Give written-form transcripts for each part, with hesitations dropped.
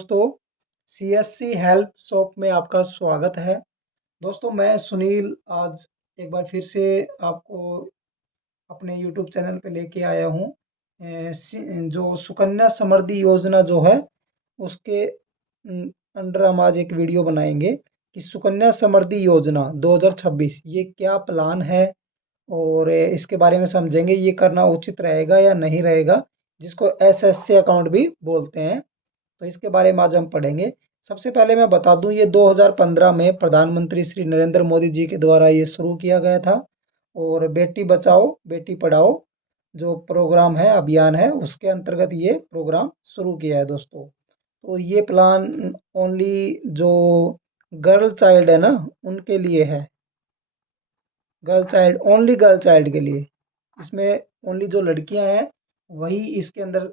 दोस्तों, CSC help shop में आपका स्वागत है। दोस्तों, मैं सुनील आज एक बार फिर से आपको अपने यूट्यूब चैनल पे लेके आया हूँ। जो सुकन्या समृद्धि योजना जो है उसके अंडर हम आज एक वीडियो बनाएंगे कि सुकन्या समृद्धि योजना 2026 ये क्या प्लान है और इसके बारे में समझेंगे ये करना उचित रहेगा या नहीं रहेगा, जिसको एसएससी अकाउंट भी बोलते हैं। तो इसके बारे में आज हम पढ़ेंगे। सबसे पहले मैं बता दूं, ये 2015 में प्रधानमंत्री श्री नरेंद्र मोदी जी के द्वारा ये शुरू किया गया था और बेटी बचाओ बेटी पढ़ाओ जो प्रोग्राम है, अभियान है, उसके अंतर्गत ये प्रोग्राम शुरू किया है दोस्तों। तो ये प्लान ओनली जो गर्ल चाइल्ड है ना उनके लिए है। Girl child, only girl child के लिए। इसमें ओनली जो लड़कियां हैं वही इसके अंदर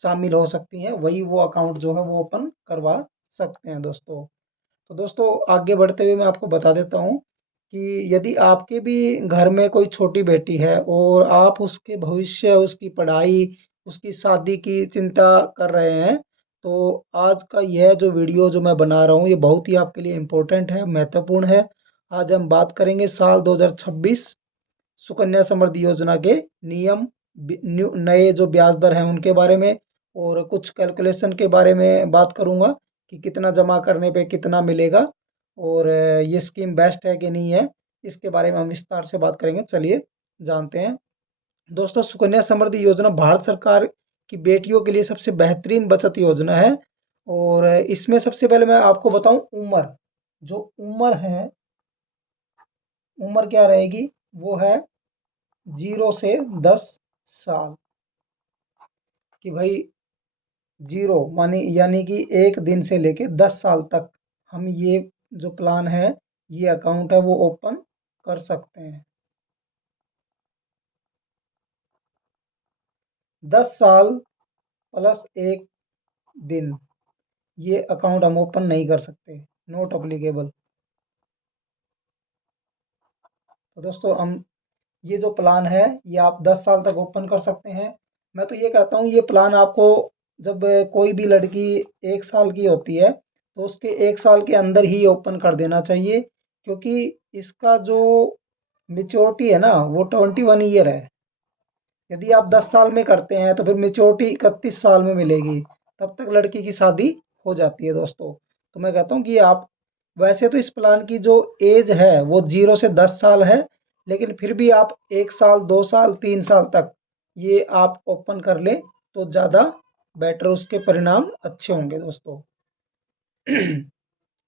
शामिल हो सकती हैं, वही वो अकाउंट जो है वो ओपन करवा सकते हैं दोस्तों। तो दोस्तों, आगे बढ़ते हुए मैं आपको बता देता हूँ कि यदि आपके भी घर में कोई छोटी बेटी है और आप उसके भविष्य, उसकी पढ़ाई, उसकी शादी की चिंता कर रहे हैं, तो आज का यह जो वीडियो जो मैं बना रहा हूँ ये बहुत ही आपके लिए इम्पोर्टेंट है, महत्वपूर्ण है। आज हम बात करेंगे साल 2026 सुकन्या समृद्धि योजना के नियम, नए जो ब्याज दर हैं उनके बारे में, और कुछ कैलकुलेशन के बारे में बात करूंगा कि कितना जमा करने पे कितना मिलेगा और ये स्कीम बेस्ट है कि नहीं है। इसके बारे में हम विस्तार से बात करेंगे। चलिए जानते हैं। दोस्तों, सुकन्या समृद्धि योजना भारत सरकार की बेटियों के लिए सबसे बेहतरीन बचत योजना है और इसमें सबसे पहले मैं आपको बताऊं, उम्र, जो उम्र है, उम्र क्या रहेगी, वो है 0 से 10 साल। कि भाई जीरो मानी यानी कि एक दिन से लेके 10 साल तक हम ये जो प्लान है, ये अकाउंट है वो ओपन कर सकते हैं। 10 साल प्लस एक दिन ये अकाउंट हम ओपन नहीं कर सकते, नॉट अप्लीकेबल। तो दोस्तों, हम ये जो प्लान है ये आप 10 साल तक ओपन कर सकते हैं। मैं तो ये कहता हूँ ये प्लान आपको, जब कोई भी लड़की 1 साल की होती है तो उसके 1 साल के अंदर ही ओपन कर देना चाहिए, क्योंकि इसका जो मेच्योरिटी है ना वो 21 ईयर है। यदि आप 10 साल में करते हैं तो फिर मेच्योरिटी 31 साल में मिलेगी, तब तक लड़की की शादी हो जाती है दोस्तों। तो मैं कहता हूँ कि आप, वैसे तो इस प्लान की जो एज है वो 0 से 10 साल है, लेकिन फिर भी आप 1 साल, 2 साल, 3 साल तक ये आप ओपन कर लें तो ज़्यादा बेटर, उसके परिणाम अच्छे होंगे दोस्तों।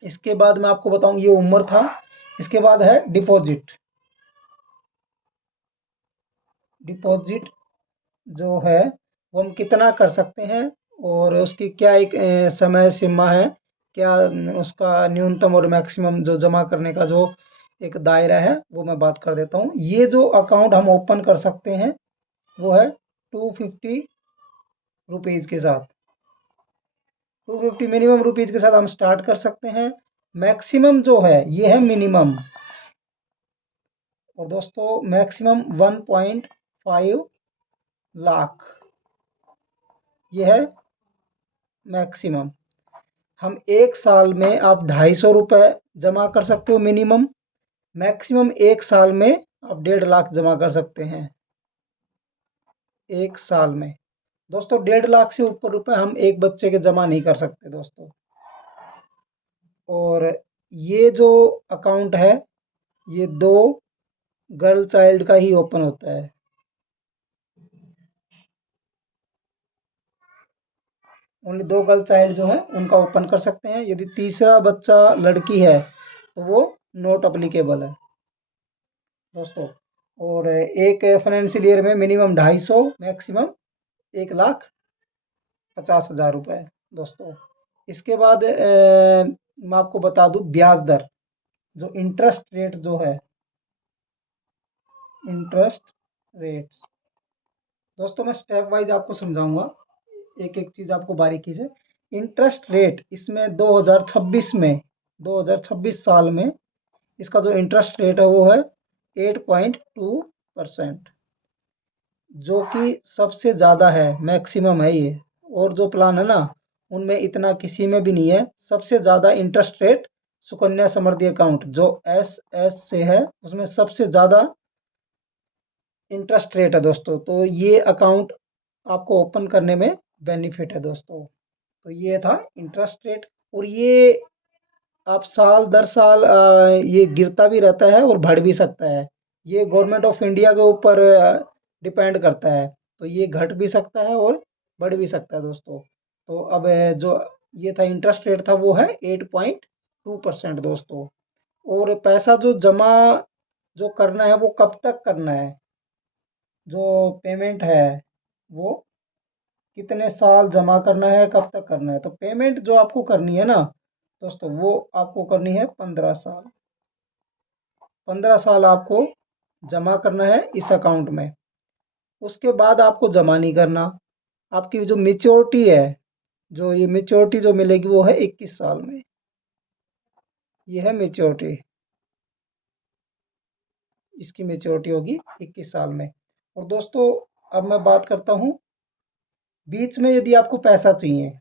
इसके बाद मैं आपको बताऊं, ये उम्र था। इसके बाद है डिपॉजिट। डिपॉजिट जो है वो हम कितना कर सकते हैं और उसकी क्या एक समय सीमा है, क्या उसका न्यूनतम और मैक्सिमम जो जमा करने का जो एक दायरा है वो मैं बात कर देता हूँ। ये जो अकाउंट हम ओपन कर सकते हैं वो है 250 रुपीज़ के साथ। 250 मिनिमम रुपीज़ के साथ हम स्टार्ट कर सकते हैं। मैक्सिमम जो है ये है मिनिमम, और दोस्तों मैक्सिमम 1.5 लाख ये है मैक्सिमम। हम 1 साल में आप 250 रुपये जमा कर सकते हो मिनिमम। मैक्सिमम 1 साल में आप 1.5 लाख जमा कर सकते हैं 1 साल में। दोस्तों, 1.5 लाख से ऊपर रुपए हम एक बच्चे के जमा नहीं कर सकते दोस्तों। और ये जो अकाउंट है ये दो गर्ल चाइल्ड का ही ओपन होता है। ओनली 2 गर्ल चाइल्ड जो है उनका ओपन कर सकते हैं। यदि तीसरा बच्चा लड़की है तो वो नॉट अप्लीकेबल है दोस्तों। और एक फाइनेंशियल ईयर में मिनिमम 250, मैक्सिमम 1,50,000 रुपये दोस्तों। इसके बाद मैं आपको बता दूं ब्याज दर, जो इंटरेस्ट रेट जो है, इंटरेस्ट रेट दोस्तों मैं स्टेप वाइज आपको समझाऊंगा, एक एक चीज़ आपको बारीकी से। इंटरेस्ट रेट इसमें 2026 साल में इसका जो इंटरेस्ट रेट है वो है 8.2%, जो कि सबसे ज़्यादा है, मैक्सिमम है ये। और जो प्लान है ना उनमें इतना किसी में भी नहीं है। सबसे ज़्यादा interest rate Sukanya Samriddhi account जो एस से है, उसमें सबसे ज़्यादा इंटरेस्ट रेट है दोस्तों। तो ये अकाउंट आपको ओपन करने में बेनिफिट है दोस्तों। तो ये था इंटरेस्ट रेट। और ये आप साल दर साल ये गिरता भी रहता है और बढ़ भी सकता है। ये गवर्नमेंट ऑफ इंडिया के ऊपर डिपेंड करता है। तो ये घट भी सकता है और बढ़ भी सकता है दोस्तों। तो अब जो ये था इंटरेस्ट रेट था वो है 8.2% दोस्तों। और पैसा जो जमा जो करना है वो कब तक करना है, जो पेमेंट है वो कितने साल जमा करना है, कब तक करना है। तो पेमेंट जो आपको करनी है ना दोस्तों, वो आपको करनी है 15 साल। 15 साल आपको जमा करना है इस अकाउंट में। उसके बाद आपको जमा नहीं करना। आपकी जो मेच्योरिटी है, जो ये मेच्योरिटी जो मिलेगी वो है 21 साल में। ये है मेच्योरिटी, इसकी मेच्योरिटी होगी 21 साल में। और दोस्तों अब मैं बात करता हूँ, बीच में यदि आपको पैसा चाहिए,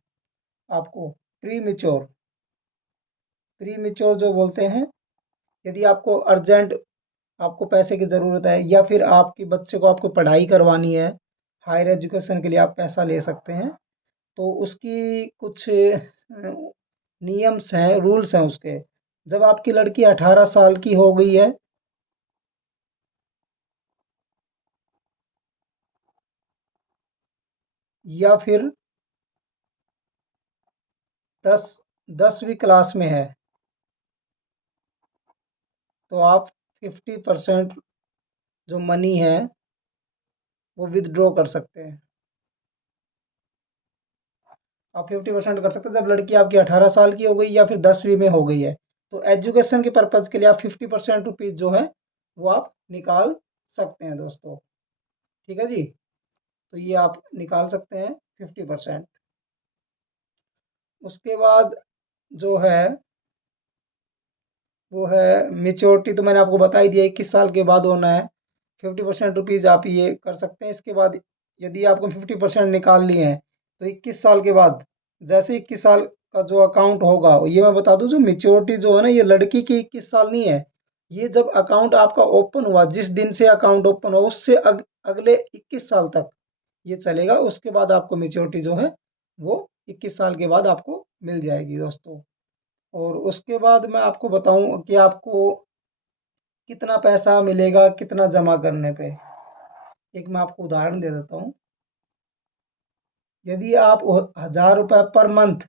आपको प्री मेच्योर, प्री मेच्योर जो बोलते हैं, यदि आपको अर्जेंट आपको पैसे की ज़रूरत है या फिर आपके बच्चे को आपको पढ़ाई करवानी है, हायर एजुकेशन के लिए आप पैसा ले सकते हैं। तो उसकी कुछ नियम्स हैं, रूल्स हैं उसके। जब आपकी लड़की 18 साल की हो गई है, या फिर 10 10वीं क्लास में है, तो आप 50% जो मनी है वो विदड्रॉ कर सकते हैं। आप 50% कर सकते हैं जब लड़की आपकी 18 साल की हो गई या फिर 10वीं में हो गई है। तो एजुकेशन के पर्पज़ के लिए आप 50% रुपीज़ जो है वो आप निकाल सकते हैं दोस्तों। ठीक है जी। तो ये आप निकाल सकते हैं 50%। उसके बाद जो है वो है मेच्योरिटी, तो मैंने आपको बता ही दिया 21 साल के बाद होना है। 50% रुपीज़ आप ये कर सकते हैं। इसके बाद यदि आपको 50% निकाल लिए हैं तो 21 साल के बाद, जैसे 21 साल का जो अकाउंट होगा, ये मैं बता दूं जो मेच्योरिटी जो है ना, ये लड़की की 21 साल नहीं है। ये जब अकाउंट आपका ओपन हुआ, जिस दिन से अकाउंट ओपन हुआ उससे अगले 21 साल तक ये चलेगा। उसके बाद आपको मेच्योरिटी जो है वो 21 साल के बाद आपको मिल जाएगी दोस्तों। और उसके बाद मैं आपको बताऊं कि आपको कितना पैसा मिलेगा कितना जमा करने पे। एक मैं आपको उदाहरण दे देता हूँ। यदि आप 1000 रुपये पर मंथ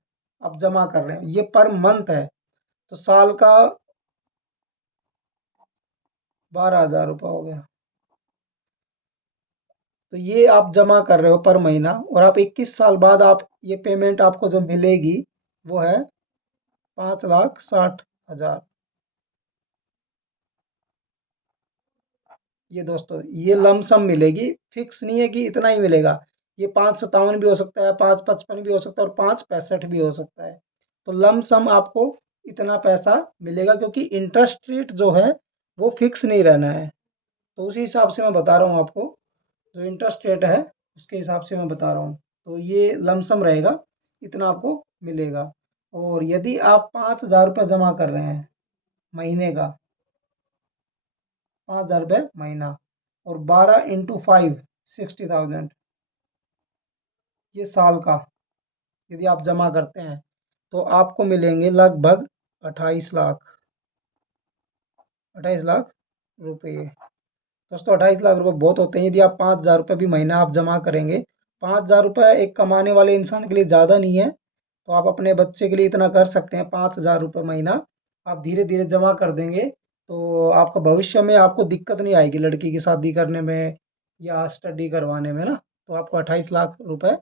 आप जमा कर रहे हैं, ये पर मंथ है, तो साल का 12,000 रुपये हो गया। तो ये आप जमा कर रहे हो पर महीना, और आप 21 साल बाद आप ये पेमेंट आपको जो मिलेगी वो है 5,60,000। ये दोस्तों ये लमसम मिलेगी, फिक्स नहीं है कि इतना ही मिलेगा। ये 5,57 भी हो सकता है, 5,55 भी हो सकता है और 5,65 भी हो सकता है। तो लमसम आपको इतना पैसा मिलेगा, क्योंकि इंटरेस्ट रेट जो है वो फिक्स नहीं रहना है। तो उसी हिसाब से मैं बता रहा हूँ आपको, जो इंटरेस्ट रेट है उसके हिसाब से मैं बता रहा हूँ। तो ये लमसम रहेगा, इतना आपको मिलेगा। और यदि आप 5,000 रुपये जमा कर रहे हैं महीने का, 5,000 रुपये महीना, और 12 × 5 60,000, ये साल का यदि आप जमा करते हैं तो आपको मिलेंगे लगभग 28 लाख, 28 लाख रुपये। दोस्तों 28 लाख रुपये बहुत होते हैं। यदि आप 5,000 रुपये भी महीना आप जमा करेंगे, 5,000 रुपये एक कमाने वाले इंसान के लिए ज़्यादा नहीं है। तो आप अपने बच्चे के लिए इतना कर सकते हैं, 5,000 रुपये महीना आप धीरे धीरे जमा कर देंगे। तो आपका भविष्य में आपको दिक्कत नहीं आएगी लड़की की शादी करने में या स्टडी करवाने में ना। तो आपको 28 लाख रुपये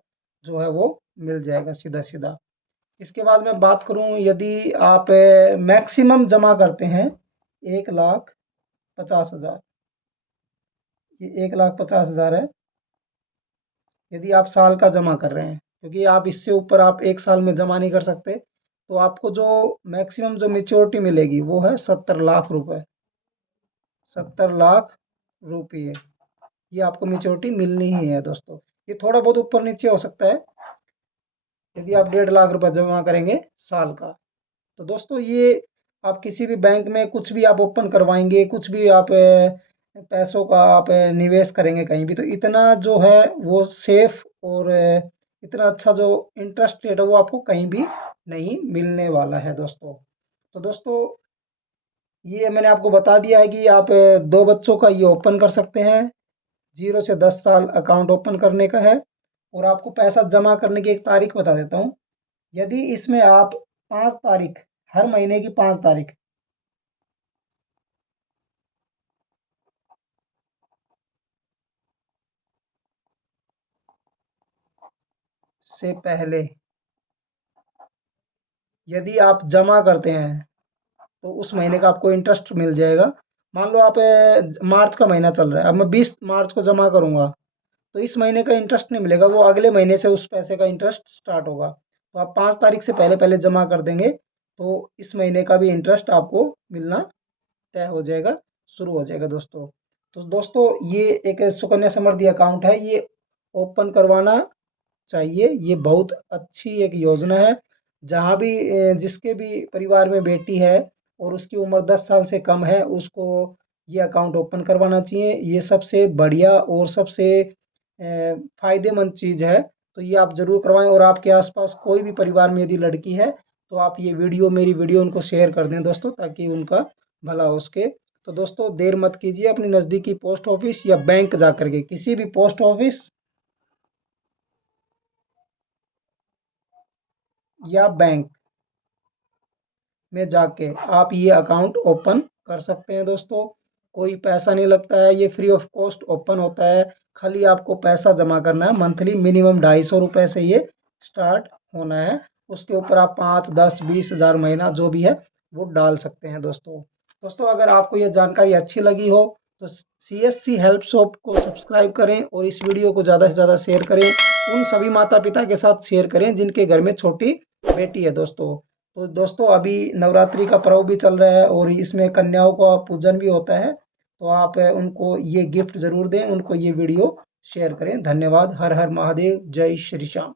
जो है वो मिल जाएगा सीधा सीधा। इसके बाद मैं बात करूं, यदि आप मैक्सिमम जमा करते हैं 1,50,000, ये 1,50,000 है यदि आप साल का जमा कर रहे हैं, क्योंकि आप इससे ऊपर आप एक साल में जमा नहीं कर सकते। तो आपको जो मैक्सिमम जो मेच्योरिटी मिलेगी वो है 70 लाख रुपए, 70 लाख रुपये। ये आपको मेच्योरिटी मिलनी ही है दोस्तों। ये थोड़ा बहुत ऊपर नीचे हो सकता है। यदि आप 1.5 लाख जमा करेंगे साल का। तो दोस्तों ये आप किसी भी बैंक में कुछ भी आप ओपन करवाएंगे, कुछ भी आप पैसों का आप निवेश करेंगे कहीं भी, तो इतना जो है वो सेफ और इतना अच्छा जो इंटरेस्ट रेट है वो आपको कहीं भी नहीं मिलने वाला है दोस्तों। तो दोस्तों ये मैंने आपको बता दिया है कि आप दो बच्चों का ये ओपन कर सकते हैं। 0 से 10 साल अकाउंट ओपन करने का है। और आपको पैसा जमा करने की एक तारीख बता देता हूँ। यदि इसमें आप 5 तारीख, हर महीने की 5 तारीख से पहले यदि आप जमा करते हैं तो उस महीने का आपको इंटरेस्ट मिल जाएगा। मान लो आप मार्च का महीना चल रहा है, अब मैं 20 मार्च को जमा करूंगा तो इस महीने का इंटरेस्ट नहीं मिलेगा, वो अगले महीने से उस पैसे का इंटरेस्ट स्टार्ट होगा। तो आप 5 तारीख से पहले पहले जमा कर देंगे तो इस महीने का भी इंटरेस्ट आपको मिलना तय हो जाएगा, शुरू हो जाएगा दोस्तों। तो दोस्तों ये एक सुकन्या समृद्धि अकाउंट है, ये ओपन करवाना चाहिए। ये बहुत अच्छी एक योजना है। जहाँ भी जिसके भी परिवार में बेटी है और उसकी उम्र 10 साल से कम है, उसको ये अकाउंट ओपन करवाना चाहिए। ये सबसे बढ़िया और सबसे फायदेमंद चीज़ है। तो ये आप ज़रूर करवाएं। और आपके आसपास कोई भी परिवार में यदि लड़की है तो आप ये वीडियो, मेरी वीडियो उनको शेयर कर दें दोस्तों, ताकि उनका भला हो सके। तो दोस्तों देर मत कीजिए, अपनी नज़दीकी पोस्ट ऑफिस या बैंक जा करके, किसी भी पोस्ट ऑफिस या बैंक में जाके आप ये अकाउंट ओपन कर सकते हैं दोस्तों। कोई पैसा नहीं लगता है, ये फ्री ऑफ कॉस्ट ओपन होता है। खाली आपको पैसा जमा करना है, मंथली मिनिमम 250 रुपये से ये स्टार्ट होना है। उसके ऊपर आप 5, 10, 20 हज़ार महीना जो भी है वो डाल सकते हैं दोस्तों। दोस्तों अगर आपको ये जानकारी अच्छी लगी हो तो CSC हेल्प शॉप को सब्सक्राइब करें और इस वीडियो को ज़्यादा से ज़्यादा शेयर करें। उन सभी माता पिता के साथ शेयर करें जिनके घर में छोटी बेटी है दोस्तों। तो दोस्तों अभी नवरात्रि का पर्व भी चल रहा है और इसमें कन्याओं का पूजन भी होता है। तो आप उनको ये गिफ्ट ज़रूर दें, उनको ये वीडियो शेयर करें। धन्यवाद। हर हर महादेव। जय श्री श्याम।